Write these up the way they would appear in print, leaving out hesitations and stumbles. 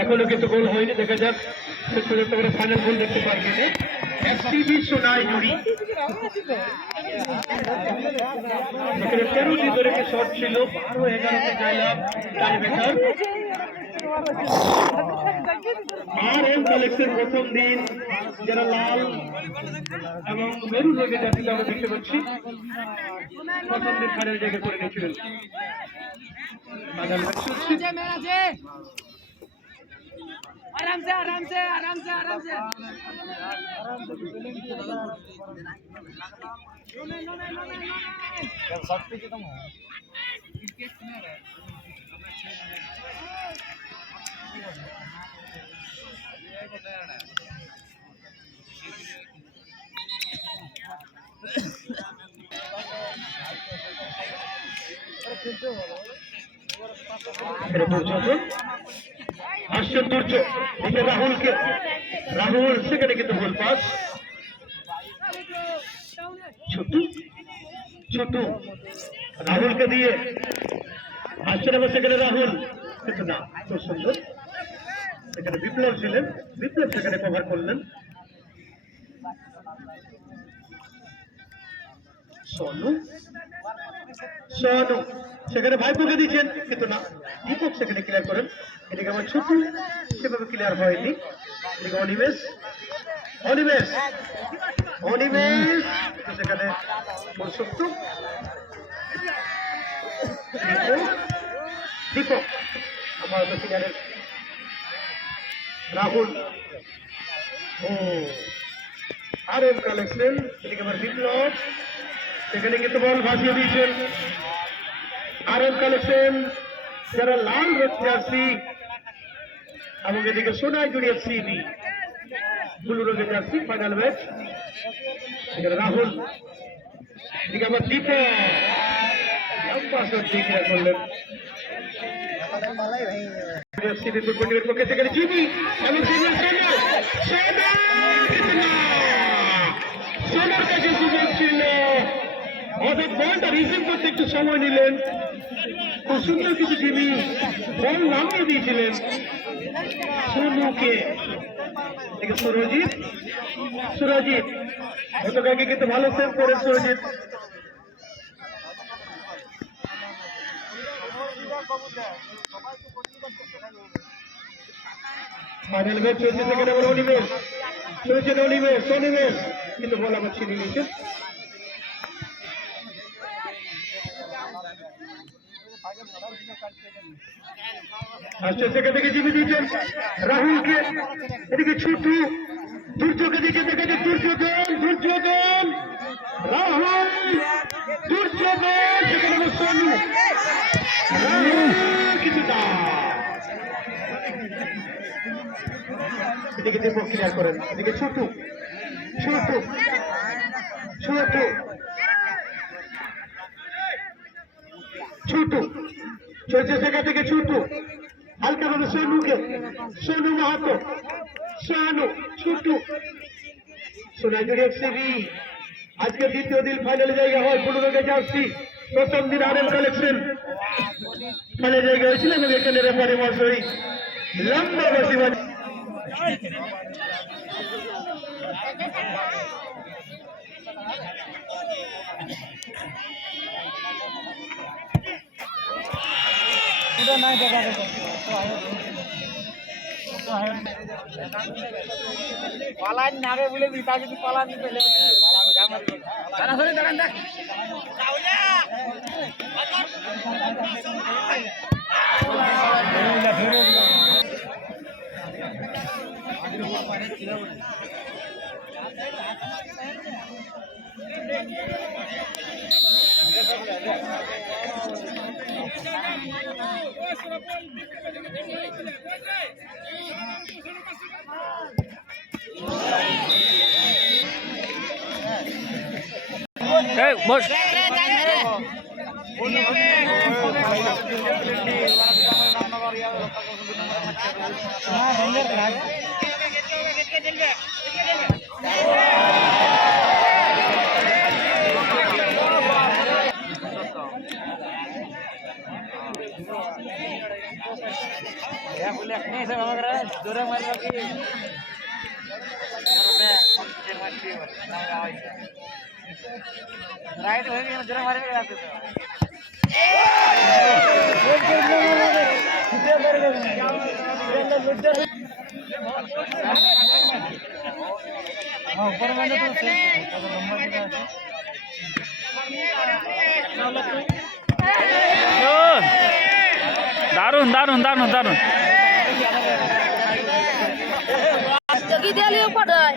এখনো কিন্তু গোল হয়নি, দেখা যাক শেষ পর্যন্ত করে ফাইনাল গোল দেখতে পারবে এফসিবি সোনাইজুড়ি। সেখানে 13টি ধরে শট ছিল, 12-11-তে জয়লাভ টাইব্রেকার। আর এম কালেক্টের প্রথম দিন যারা লাল এবং মেরুন রঙের জাতিতে আমরা দেখতে পাচ্ছি প্রথম দিন ফাইনাল জায়গা করে নিয়েছিলেন। आराम से आराम से आराम से आराम से আশ্চর্য রাহুলকে, রাহুল সেখানে কিন্তু ভুল পাস। ছোটু ছোটু রাহুলকে দিয়ে আসছে না, সেখানে রাহুল কিন্তু না, খুব সুন্দর সেখানে বিপ্লব ছিলেন, বিপ্লব সেখানে কভার করলেন। সোনু সোনু সেখানে ভাইপোকে দিয়েছেন কিন্তু না, দীপক সেখানে ক্লিয়ার করেন। এদিকে আমার ছোট সেভাবে ক্লিয়ার হয়নি। এদিকে অনিমেষ অনিমেষ অনিমেষ সেখানে সত্য দীপক আমার ক্লিয়ারের রাহুল ও আর এম কালেকশন। এদিকে আমার বিপ্লব সেখানে কিন্তু বল ভাসিয়ে দিয়েছেন। আর এম কালেকশন যারা লাল জার্সি এবং এদিকে সোনাইজুড়ি এফসিবি ব্লু রঙের জার্সি ফাইনাল ম্যাচ। এখানে রাহুল, এদিকে আবার দীপক লম্বা শট দিয়ে ক্লিয়ার করলেন। এফসিবি ফুটবলের পক্ষে সেখানে জিবি এবং সোনার কাছে সুযোগ ছিল, অর্থাৎ বলটা রিসিভ করতে একটু সময় নিলেন। খুব সুন্দর কিছু জিবি বল নামিয়ে দিয়েছিলেন সোনুকে। সুরজিৎ সুরজিৎ গতকালকে কিন্তু ভালো সেভ করে সুরজিৎ। ফাইনাল ম্যাচ চলছে, সেখানে আবার অনিমেষ চলছেন, অনিমেষ অনিমেষ কিন্তু বল আবার ছিনিয়ে নিয়েছেন। আসছে সেখান থেকে জিবি দিয়েছেন রাহুলকে, এদিকে ছোটু দুর্যোগে দিয়েছেন, দেখা যায় দুর্যোধন দুর্যোধন রাহুল দুর্যোধন সেখানে সোনু কিছু না, এদিকে দীপক ক্লিয়ার করেন। এদিকে ছোটু ছোটু ছোটু ছোটু চলছে সেখান থেকে ছোটু হালকা ভাবে সোনুকে, সোনু মাহাতো সোনু ছোটু। সোনাইজুড়ি এফসিবি আজকে দ্বিতীয় দিন ফাইনালে জায়গা হয় ব্লু রঙের জার্সি। প্রথম দিন আর এম কালেকশন ফাইনালে জায়গা হয়েছিল এবং এখানে রেফারি মশাই লম্বা বসি পালান নাগে বলে বিতা যদি পালান পেলে দাঁড়া ধরে দাঁড়ান দেখ বস জোরে মারবা কি রাইট হয়ে গেল জোরে মারবে রাতে তো দারুন দারুন দারুন দারুন जगी दिली पड़ाय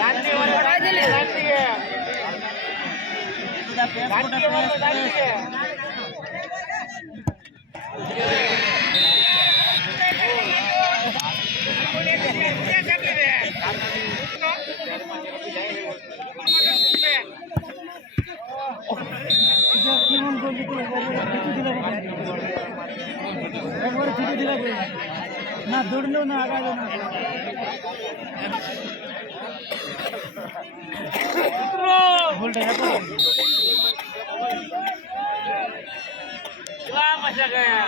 গান্ধী ওরে দিলে গান্ধী ওরে গান্ধী না দৌড়লেও না আগালো না वाह मजा गया